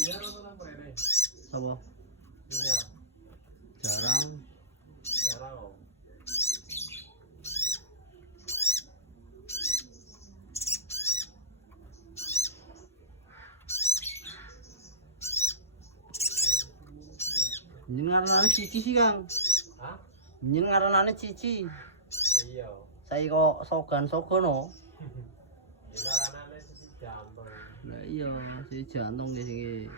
Apa? Jarang. Ini ngaranane Cici sih, Kang. Hah? Ini ngaranane Cici. Iya. Saya kok sogan-sogan no. Ngaranane Cici jantung. Lah iya, Cici jantung iki.